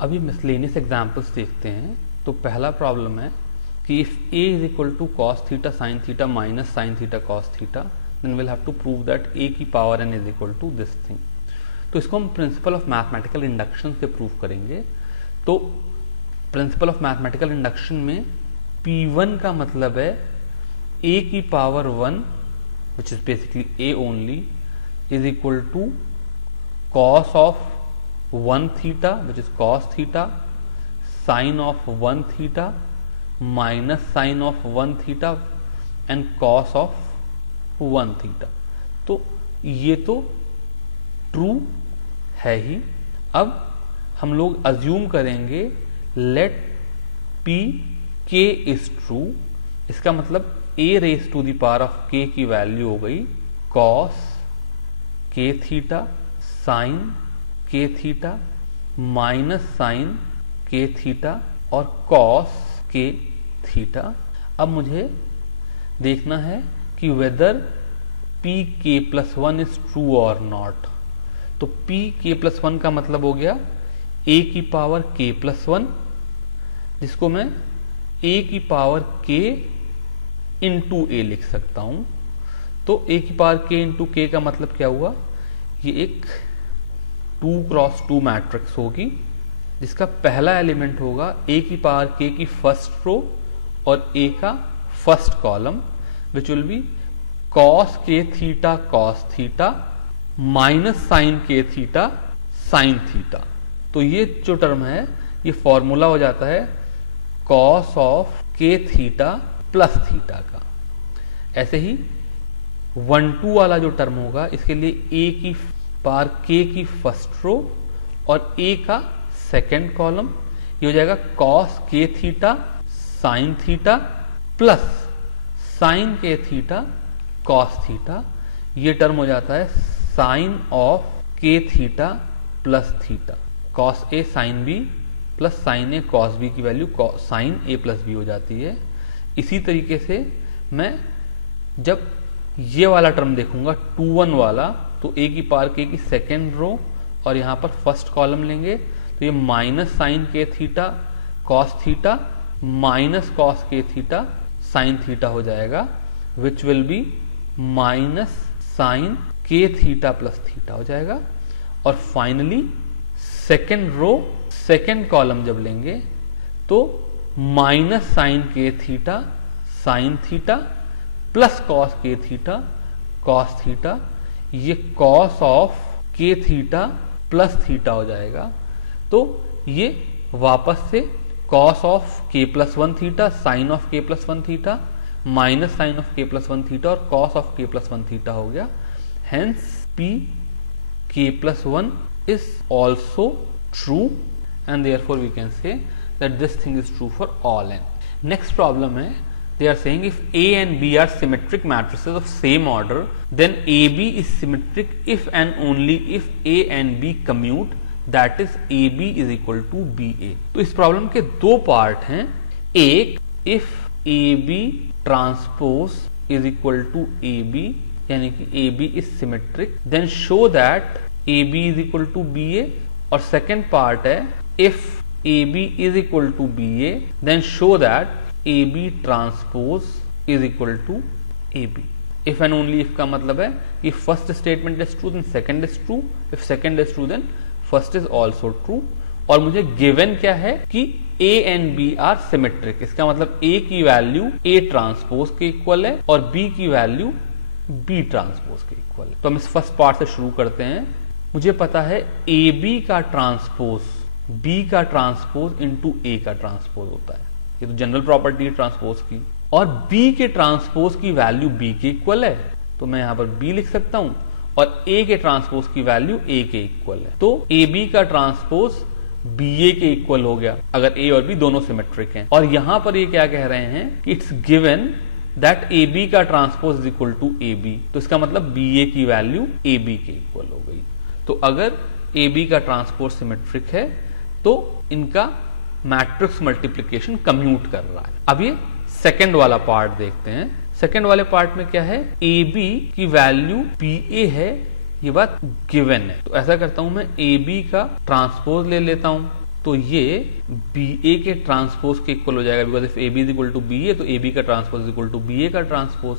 अभी miscellaneous examples देखते हैं। तो पहला प्रॉब्लम है कि if a is equal to cos theta sine theta minus sine theta cos theta then will have to prove that a की power n is equal to this thing. तो इसको हम प्रिंसिपल ऑफ मैथमेटिकल इंडक्शन से prove करेंगे। तो principal of mathematical induction में P1 का मतलब है a की power 1 which is basically a only is equal to cos of 1 theta which is cos theta sin of 1 theta minus sin of 1 theta and cos of 1 theta। तो ये तो true है ही। अब हम लोग अज्यूम करेंगे let p k is true. इसका मतलब a raise to the power of k की वैल्यू हो गई cos k theta sine K theta minus sine K theta और कॉस के थीटा। अब मुझे देखना है कि whether P K plus 1 is true और नॉट। तो पी के प्लस 1 का मतलब हो गया a की पावर k प्लस 1, जिसको मैं a की पावर k इंटू a लिख सकता हूं। तो a की पावर k इंटू k का मतलब क्या हुआ, ये एक 2 क्रॉस 2 मैट्रिक्स होगी जिसका पहला एलिमेंट होगा a की पावर k की फर्स्ट रो और a का first column which will be cos k theta minus sine k theta sine theta. तो ये जो टर्म है ये फॉर्मूला हो जाता है cos of k theta plus theta का। ऐसे ही 1-2 वाला जो टर्म होगा इसके लिए a की पावर k की फर्स्ट रो और a का सेकेंड कॉलम, ये हो जाएगा cos k theta sine theta plus sine k theta cos theta. ये टर्म हो जाता है sine of k theta plus theta. cos a sine b plus sine a cos b की value sine a plus b हो जाती है। इसी तरीके से मैं जब ये वाला टर्म देखूंगा 2-1 वाला, तो a की पावर k की सेकेंड रो और यहां पर फर्स्ट कॉलम लेंगे तो ये minus sine k theta cos theta minus cos k theta sine theta हो जाएगा which will be minus sine k theta plus theta हो जाएगा। और finally second row second column जब लेंगे तो minus sine k theta sine theta plus cos k theta cos theta, ये cos of k theta plus theta हो जाएगा। तो ये वापस से cos of k plus 1 theta sine of k plus 1 theta minus sine of k plus 1 theta और cos of k plus 1 theta हो गया। Hence p k plus 1 is also true and therefore we can say that this thing is true for all n। Next problem है, they are saying if A and B are symmetric matrices of same order then AB is symmetric if and only if A and B commute, that is AB is equal to BA। तो इस problem के दो part हैं। एक, if AB transpose is equal to AB यानी कि AB is symmetric then show that AB is equal to BA। और second part है if AB is equal to BA then show that AB transpose is equal to AB। If and only if का मतलब है कि first statement is true then second is true, if second is true then first is also true. और मुझे given क्या है कि A and B are symmetric. इसका मतलब A की वैल्यू A ट्रांसपोज के इक्वल है और B की वैल्यू B ट्रांसपोज के इक्वल है। तो हम इस फर्स्ट पार्ट से शुरू करते हैं। मुझे पता है AB का ट्रांसपोज B का ट्रांसपोज इंटू A का ट्रांसपोज होता है, ये तो जनरल प्रॉपर्टी है ट्रांसपोज की। और B के ट्रांसपोज की वैल्यू B के इक्वल है तो मैं यहां पर B लिख सकता हूं और A के ट्रांसपोज की वैल्यू A के इक्वल है। तो AB का ट्रांसपोज BA के इक्वल हो गया अगर A और B दोनों सिमेट्रिक हैं। और यहां पर ये क्या कह रहे हैं कि इट्स गिवन दैट AB का transpose is equal to AB। तो इसका मतलब BA की वैल्यू AB के इक्वल हो गई। तो अगर AB का ट्रांसपोज सिमेट्रिक है तो इनका मैट्रिक्स मल्टीप्लिकेशन कम्यूट कर रहा है। अब ये सेकंड वाला पार्ट देखते हैं। सेकंड वाले पार्ट में क्या है, AB की वैल्यू BA है, ये बात गिवन है। तो ऐसा करता हूं मैं AB का ट्रांसपोज ले लेता हूं। तो ये बी ए के ट्रांसपोज के इक्वल हो जाएगा, because if A B is equal to B A तो ए बी का transpose is equal to B A का ट्रांसपोज।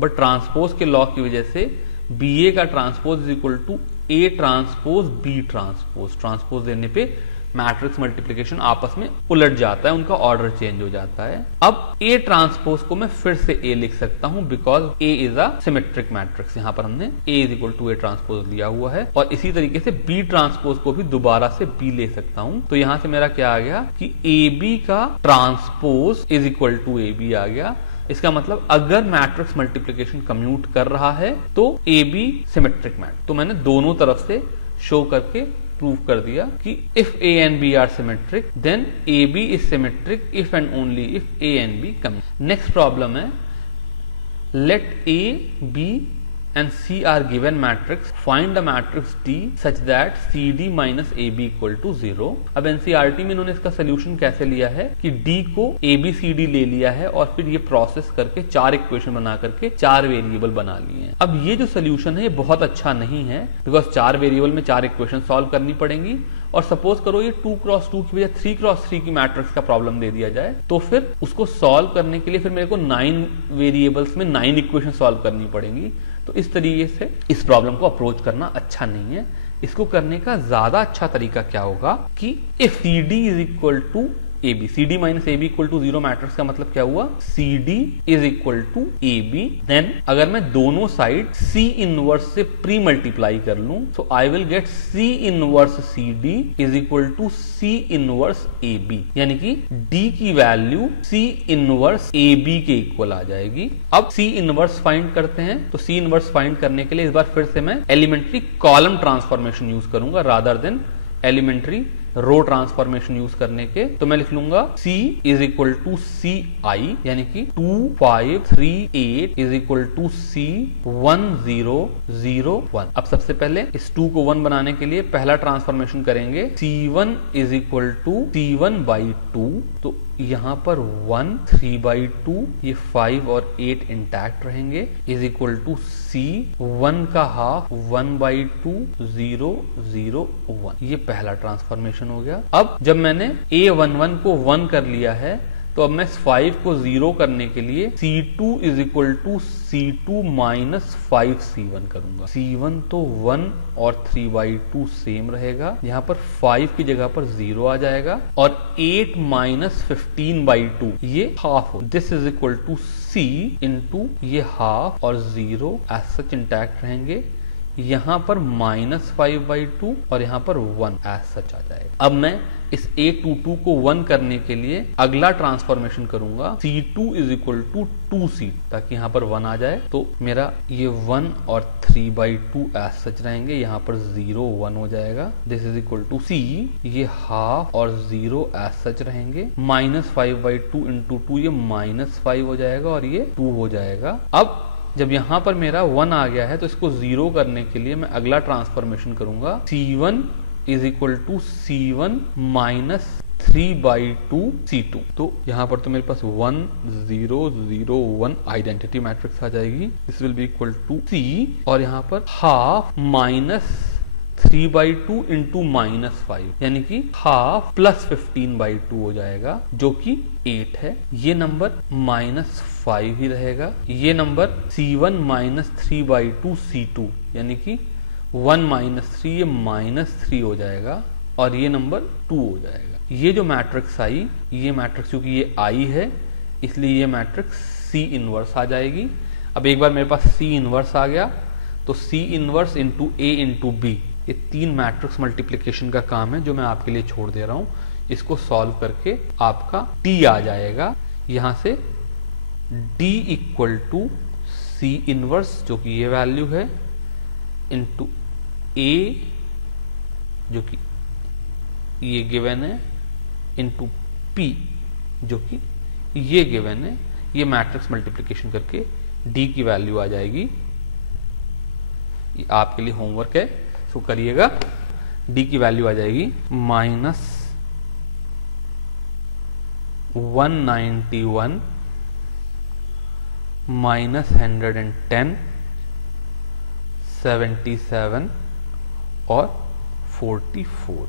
बट ट्रांसपोज के लॉ की वजह से बी ए का transpose is equal to A transpose B transpose. Transpose देने पे मैट्रिक्स मल्टीप्लिकेशन आपस में उलट जाता है, उनका ऑर्डर चेंज हो जाता है। अब ए ट्रांसपोज को मैं फिर से ए लिख सकता हूं because A is a symmetric matrix. यहां पर हमने A is equal to A transpose लिया हुआ है। और इसी तरीके से बी ट्रांसपोज को भी दोबारा से बी ले सकता हूं। तो यहां से मेरा क्या आ गया कि ए बी का transpose is equal to A B आ गया। इसका मतलब अगर मैट्रिक्स मल्टीप्लिकेशन कम्यूट कर रहा है तो ए बी सिमेट्रिक मैट्रिक्स। तो मैंने दोनों तरफ से शो करके प्रूव कर दिया कि if A and B are symmetric then A B is symmetric if and only if A and B commute. Next problem है, let A B and C are given matrix, find a matrix D such that CD minus AB equal to 0। अब NCERT में इन्होंने इसका solution कैसे लिया है कि D को ABCD ले लिया है और फिर ये प्रोसेस करके 4 इक्वेशन बना करके 4 वेरिएबल बना लिए हैं। अब ये जो सोल्यूशन है ये बहुत अच्छा नहीं है बिकॉज 4 वेरिएबल में 4 इक्वेशन सॉल्व करनी पड़ेंगी। और सपोज करो ये 2x2 की वजह 3x3 की मैट्रिक्स का प्रॉब्लम दे दिया जाए तो फिर उसको सॉल्व करने के लिए फिर मेरे को 9 वेरिएबल्स में 9 इक्वेशन सॉल्व करनी पड़ेंगी। तो इस तरीके से इस प्रॉब्लम को अप्रोच करना अच्छा नहीं है। इसको करने का ज्यादा अच्छा तरीका क्या होगा कि if C D is equal to A B, C D minus A B equal to 0 matrix का मतलब क्या हुआ, C D is equal to A B. Then अगर मैं दोनों साइड सी इनवर्स से प्री मल्टीप्लाई कर लूं तो I will get C inverse C D is equal to C inverse A B, यानी कि डी की value C inverse A B के इक्वल आ जाएगी। अब सी इनवर्स फाइंड करते हैं। तो सी इनवर्स फाइंड करने के लिए इस बार फिर से मैं एलिमेंट्री कॉलम ट्रांसफॉर्मेशन यूज करूंगा rather than elementary row transformation use करने के। तो मैं लिख लूंगा C is equal to C I, यानी कि 2 5 3 8 इज इक्वल टू C 1 0 0 1। अब सबसे पहले इस 2 को 1 बनाने के लिए पहला ट्रांसफॉर्मेशन करेंगे। C1 is equal to C1 by 2। तो यहां पर 1 3 बाई 2, ये 5 और 8 इंटैक्ट रहेंगे, इज इक्वल टू C 1 का हाफ 1 बाई 2 0 0 1। ये पहला ट्रांसफॉर्मेशन हो गया। अब जब मैंने A11 को 1 कर लिया है तो अब मैं 5 को 0 करने के लिए C2 is equal to C2 minus 5 C1 करूंगा। C1 तो 1 और 3 बाई 2 सेम रहेगा, यहाँ पर 5 की जगह पर 0 आ जाएगा और 8 माइनस 15 बाई 2 ये हाफ हो। This is equal to C into ये हाफ और 0 एज सच इंटैक्ट रहेंगे। यहाँ पर माइनस 5 बाई 2 और यहाँ पर 1 एज सच आ जाएगा। अब मैं इस A22 को 1 करने के लिए अगला ट्रांसफॉर्मेशन करूंगा C2 is equal to 2C, ताकि यहाँ पर 1 आ जाए। तो मेरा ये 1 और 3 बाई 2 एज सच रहेंगे, यहाँ पर 0 1 हो जाएगा। This is equal to C, ये हाफ और 0 एज सच रहेंगे। माइनस 5 बाई 2 इंटू 2 ये माइनस 5 हो जाएगा और ये 2 हो जाएगा। अब जब यहां पर मेरा 1 आ गया है तो इसको 0 करने के लिए मैं अगला ट्रांसफॉर्मेशन करूंगा। C1 is equal to C1 minus 3 by 2 C2। तो यहां पर तो मेरे पास 1 0 0 1 आइडेंटिटी मैट्रिक्स आ जाएगी। This will be equal to C और यहां पर half minus 3 by 2 into minus 5, यानी कि हाफ प्लस 15 बाई 2 हो जाएगा जो कि 8 है। ये नंबर माइनस 5 ही रहेगा। ये number C1 minus 3 by 2 C2, यानी कि 1 माइनस 3 ये माइनस 3 हो जाएगा और ये नंबर 2 हो जाएगा। ये जो मैट्रिक्स आई, ये मैट्रिक्स क्योंकि ये आई है इसलिए ये मैट्रिक्स C इनवर्स आ जाएगी। अब एक बार मेरे पास C इनवर्स आ गया तो C inverse into A into B, ये 3 मैट्रिक्स मल्टीप्लिकेशन का काम है जो मैं आपके लिए छोड़ दे रहा हूं। इसको सॉल्व करके आपका T आ जाएगा। यहां से D equal to C inverse जो कि ये वैल्यू है इंटू A जो कि ये गिवन है इंटू P जो कि ये गिवन है। ये मैट्रिक्स मल्टीप्लिकेशन करके D की वैल्यू आ जाएगी। ये आपके लिए होमवर्क है, सो करिएगा। D की वैल्यू आ जाएगी माइनस 191 माइनस 110 77 और 44।